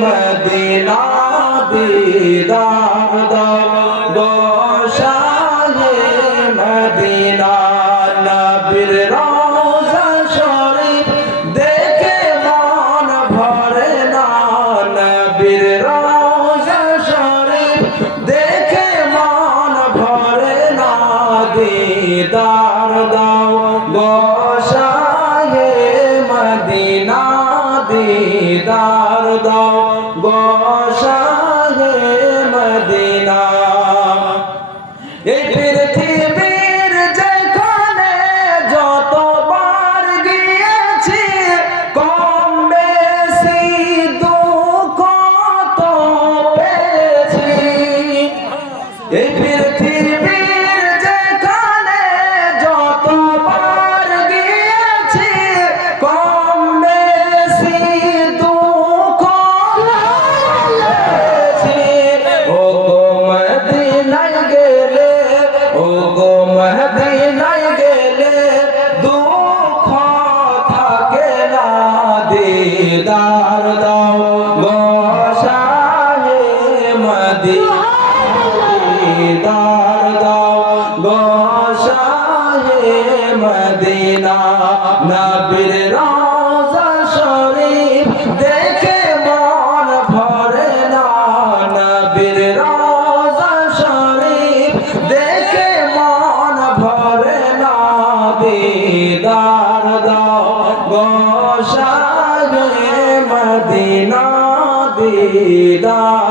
Medina দিদার দাও গো শাহে Medina নবীর রওজা শরীফ দেখে মন ভরে না নবীর রওজা শরীফ দেখে মন ভরে না দিদার দাও গো শাহে মদিনা দিদার দাও গো শাহে মদিনা এই পৃথিবীর যেখানে যতবার গিয়েছি কম বেশি দুঃখ তো পেয়েছি এই পৃথিবীর যেখানে যতবার গিয়েছি কম বেশি দুঃখ পেয়েছি ও গো মদিনায় গেলে ও গো মদিনায় গেলে দুঃখ থাকে না দিদার দাও গো শাহে মদিনা দিদার দাও গো শাহে মদিনা নবীর রওজা শরীফ দেখে মন ভরে না নবীর রওজা শরীফ দেখে মন ভরে না দিদার দাও গো শাহে মদিনা দিদার